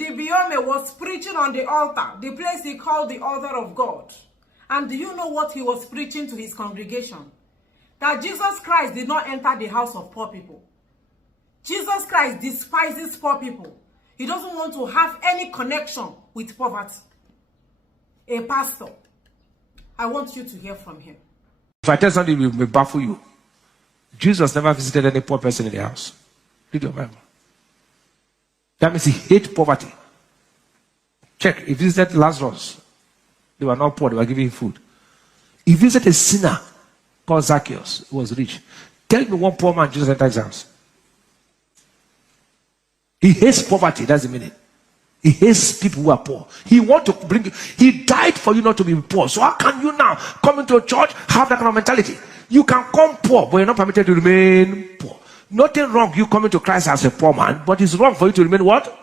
David ibiyome was preaching on the altar, the place he called the altar of God. And do you know what he was preaching to his congregation? That Jesus Christ did not enter the house of poor people. Jesus Christ despises poor people. He doesn't want to have any connection with poverty. A pastor, I want you to hear from him. If I tell something, it will baffle you. Jesus never visited any poor person in the house. Read your Bible. That means he hates poverty. Check. He visited Lazarus. They were not poor, they were giving him food. He visited a sinner called Zacchaeus, who was rich. Tell me one poor man Jesus entered his house. He hates poverty, that's the meaning. He hates people who are poor. He wants to bring you. He died for you not to be poor. So how can you now come into a church, have that kind of mentality? You can come poor, but you're not permitted to remain poor. Nothing wrong you coming to Christ as a poor man, but it's wrong for you to remain what?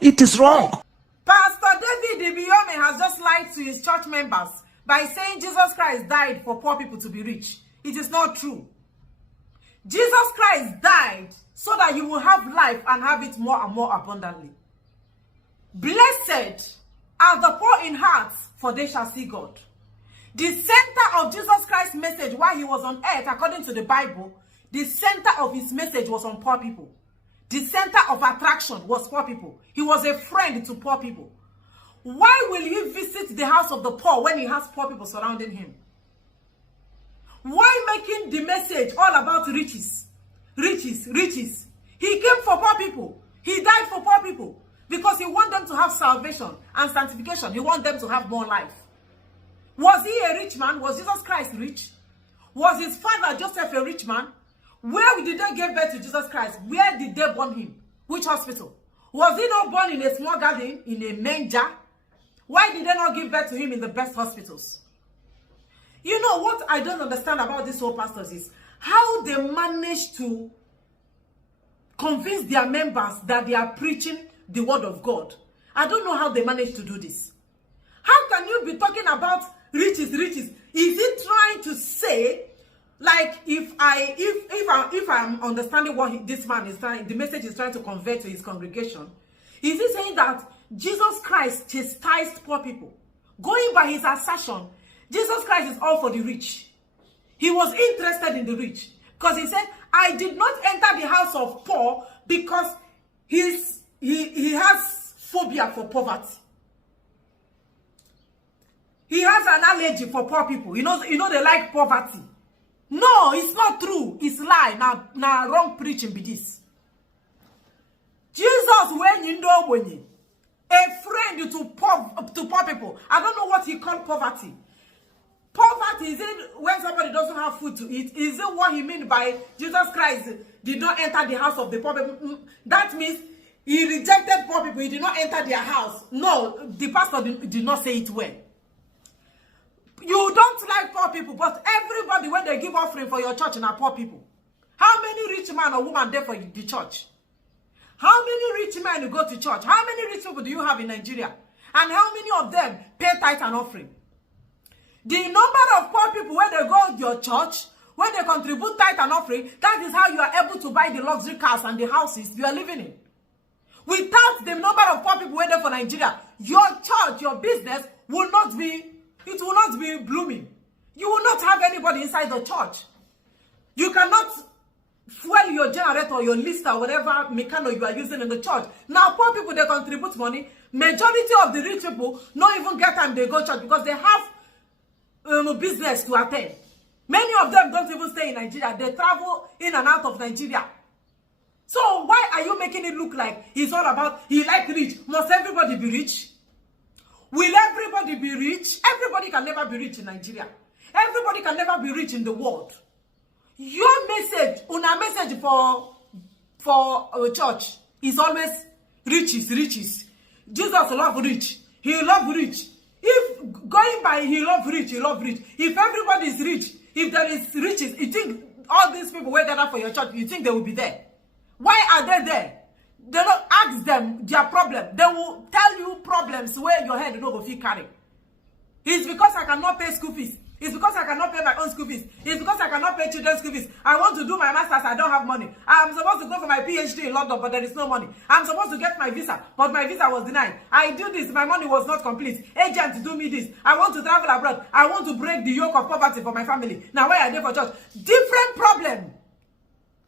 It is wrong. Pastor David ibiyome has just lied to his church members by saying Jesus Christ died for poor people to be rich. It is not true. Jesus Christ died so that you will have life and have it more and more abundantly. Blessed are the poor in heart, for they shall see God. The center of Jesus Christ's message while he was on earth, according to the Bible, the center of his message was on poor people. The center of attraction was poor people. He was a friend to poor people. Why will he visit the house of the poor when he has poor people surrounding him? Why making the message all about riches? Riches, riches. He came for poor people. He died for poor people because he wants them to have salvation and sanctification. He wants them to have more life. Was he a rich man? Was Jesus Christ rich? Was his father Joseph a rich man? Where did they give birth to Jesus Christ? Where did they born him? Which hospital? Was he not born in a small garden, in a manger? Why did they not give birth to him in the best hospitals? You know what I don't understand about these whole pastors is how they manage to convince their members that they are preaching the word of God. I don't know how they manage to do this. How can you be talking about riches, riches? Is it trying to say, like, if I'm understanding what this man is trying, the message is trying to convey to his congregation, is he saying that Jesus Christ chastised poor people? Going by his assertion, Jesus Christ is all for the rich. He was interested in the rich because he said, I did not enter the house of poor because he has phobia for poverty. He has an allergy for poor people. You know they like poverty. No, it's not true. It's lie. Now wrong preaching be this. Jesus, when you know when you a friend to poor people. I don't know what he called poverty. Poverty, is it when somebody doesn't have food to eat? Is it what he means by Jesus Christ did not enter the house of the poor people? That means he rejected poor people. He did not enter their house. No, the pastor did not say it well. You don't like poor people, but everybody, when they give offering for your church, are poor people. How many rich man or woman there for the church? How many rich men go to church? How many rich people do you have in Nigeria? And how many of them pay tithe and offering? The number of poor people when they go to your church, when they contribute tithe and offering, that is how you are able to buy the luxury cars and the houses you are living in. Without the number of poor people waiting for Nigeria, your church, your business will not be blooming. You will not have anybody inside the church. You cannot fuel your generator or your list or whatever mechano you are using in the church. Now, poor people, they contribute money. Majority of the rich people don't even get time they go to church because they have business to attend. Many of them don't even stay in Nigeria. They travel in and out of Nigeria. So why are you making it look like it's all about he like rich? Must everybody be rich? Will everybody be rich? Everybody can never be rich in Nigeria. Everybody can never be rich in the world. Your message, una message for a church is always riches, riches. Jesus love rich. He love rich. If going by he love rich, he love rich. If everybody is rich, if there is riches, you think all these people who gather for your church, you think they will be there? Why are they there? They don't ask them their problem. They will tell you problems where your head don't go fit carry. It's because I cannot pay school fees. It's because I cannot pay my own school fees. It's because I cannot pay children's school fees. I want to do my master's, I don't have money. I'm supposed to go for my PhD in London, but there is no money. I'm supposed to get my visa, but my visa was denied. I do this, my money was not complete. Agent, do me this. I want to travel abroad. I want to break the yoke of poverty for my family. Now, why are they for church? Different problem.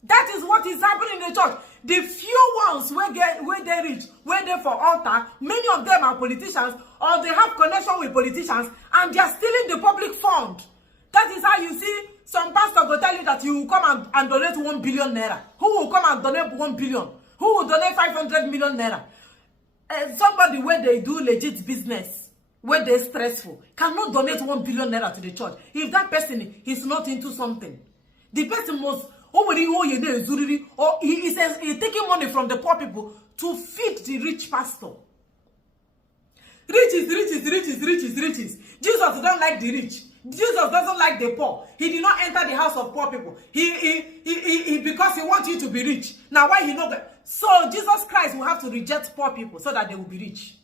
That is what is happening in the church. The few ones where they reach, where they for altar, many of them are politicians, or they have connection with politicians, and they are stealing the public fund. That is how you see some pastor will tell you that you will come and donate 1 billion naira. Who will come and donate 1 billion? Who will donate 500 million naira? Somebody where they do legit business, where they're stressful, cannot donate 1 billion naira to the church. If that person is not into something, the person must, or he is taking money from the poor people to feed the rich pastor. Riches. Jesus don't like the rich. Jesus doesn't like the poor. He did not enter the house of poor people. He because he wants you to be rich. Now why he know that? So Jesus Christ will have to reject poor people so that they will be rich.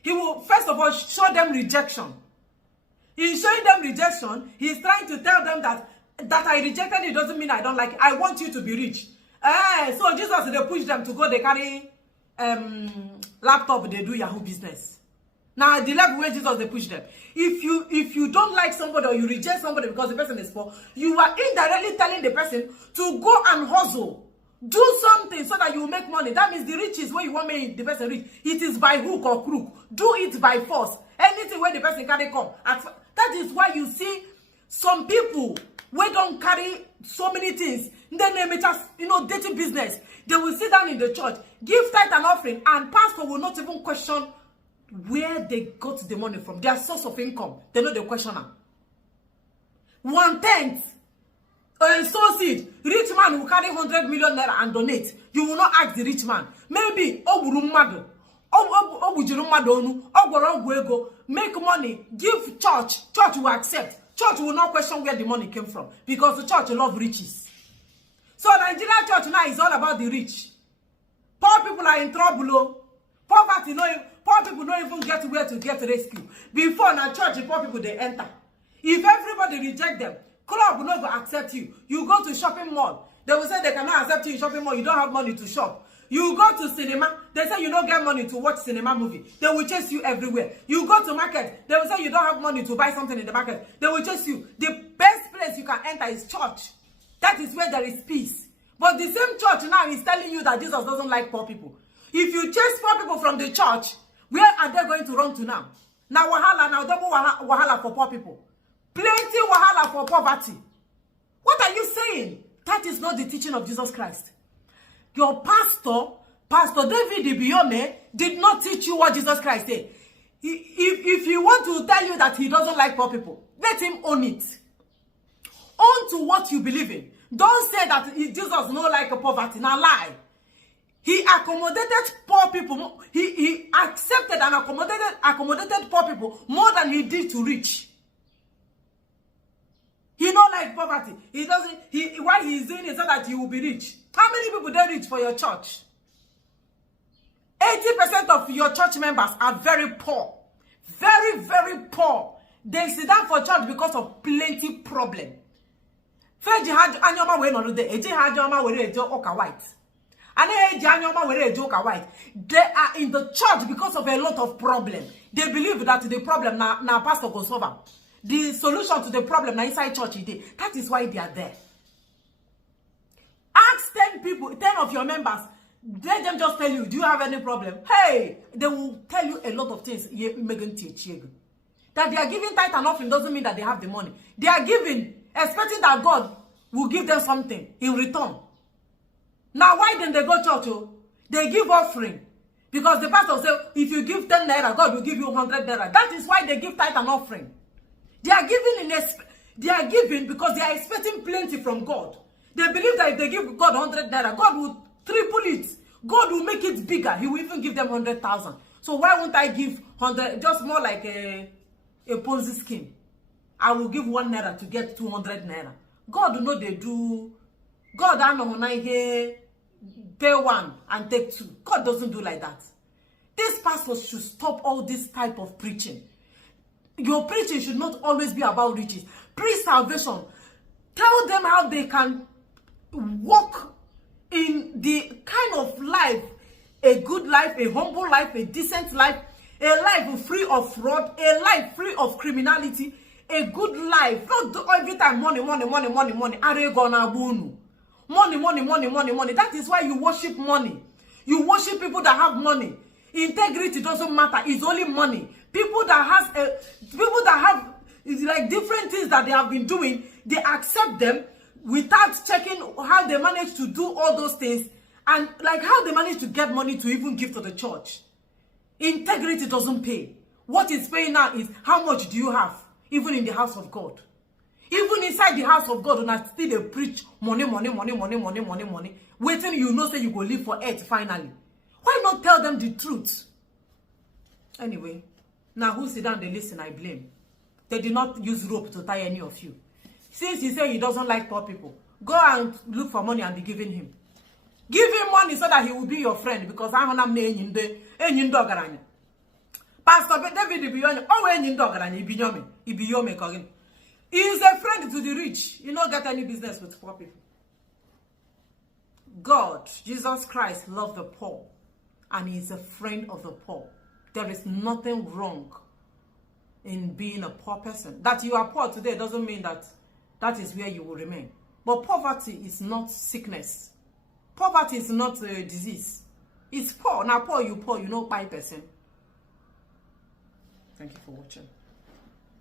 He will first of all show them rejection. In showing them rejection, he's trying to tell them that I rejected it doesn't mean I don't like it. I want you to be rich. So Jesus, they push them to go, they carry laptop, they do Yahoo business. Now, the level where Jesus, they push them. If you don't like somebody or you reject somebody because the person is poor, you are indirectly telling the person to go and hustle. Do something so that you will make money. That means the riches where you want to make the person rich. It is by hook or crook. Do it by force. Anything where the person carry come. That is why you see some people we don't carry so many things. Then they may just, dirty business. They will sit down in the church, give tithe and offering, and pastor will not even question where they got the money from. Their source of income. They know the questioner. 1/10. Sow seed. Rich man will carry 100 million naira and donate. You will not ask the rich man. Maybe, make money, give church. Church will accept. Church will not question where the money came from because the church love riches. So Nigeria church now is all about the rich. Poor people are in trouble. Poverty, poor people don't even get where to get rescue. Before now church, poor people they enter. If everybody reject them, club will not go accept you. You go to shopping mall, they will say they cannot accept you in shopping mall. You don't have money to shop. You go to cinema, they say you don't get money to watch cinema movie. They will chase you everywhere. You go to market, they will say you don't have money to buy something in the market. They will chase you. The best place you can enter is church. That is where there is peace. But the same church now is telling you that Jesus doesn't like poor people. If you chase poor people from the church, where are they going to run to now? Now wahala, now double wahala for poor people. Plenty wahala for poverty. What are you saying? That is not the teaching of Jesus Christ. Your pastor, Pastor David ibiyome, did not teach you what Jesus Christ said. If you want to tell you that he doesn't like poor people, let him own it. Own to what you believe in. Don't say that Jesus does not like poverty. Now lie. He accommodated poor people. He accepted and accommodated poor people more than he did to rich. He don't like poverty. He doesn't. Why he is doing it so that he will be rich. How many people they reach for your church? 80% of your church members are very poor. Very, very poor. They sit down for church because of plenty problem. They are in the church because of a lot of problem. They believe that the problem now pastor will solve. The solution to the problem now inside church is there. That is why they are there. Ask 10 people, 10 of your members. Let them just tell you, do you have any problem? Hey, they will tell you a lot of things. That they are giving tithe and offering doesn't mean that they have the money. They are giving, expecting that God will give them something in return. Now, why then they go church? Oh? They give offering. Because the pastor says, if you give 10 naira, God will give you 100 naira. That is why they give tithe and offering. They are giving because they are expecting plenty from God. They believe that if they give God 100 naira, God will triple it. God will make it bigger. He will even give them 100,000. So why won't I give 100? Just more like a Ponzi scheme. I will give 1 naira to get 200 naira. God know they do. God I know pay 1 and take 2. God doesn't do like that. These pastors should stop all this type of preaching. Your preaching should not always be about riches. Preach salvation. Tell them how they can walk in the kind of life, a good life, a humble life, a decent life, a life free of fraud, a life free of criminality, a good life. Not every time money, money, money, money, money. Money, money, money, money, money. That is why you worship money. You worship people that have money. Integrity doesn't matter. It's only money. People that have like different things that they have been doing, they accept them without checking how they manage to do all those things and like how they manage to get money to even give to the church. Integrity doesn't pay. What is paying now is how much do you have, even in the house of God. Even inside the house of God, when I still they preach money, money, money, money, money, money, money, waiting you know say you go live for earth finally. Why not tell them the truth? Anyway, now who sit down, they listen, I blame. They did not use rope to tie any of you. Since he said he doesn't like poor people, go and look for money and be giving him. Give him money so that he will be your friend, because I have name Pastor David ibiyome, ibiyome kogin. He is a friend to the rich. You don't get any business with poor people. God, Jesus Christ, loved the poor, and he is a friend of the poor. There is nothing wrong in being a poor person. That you are poor today doesn't mean that that is where you will remain. But poverty is not sickness. Poverty is not a disease. It's poor. Now poor, you know, 5%. Thank you for watching.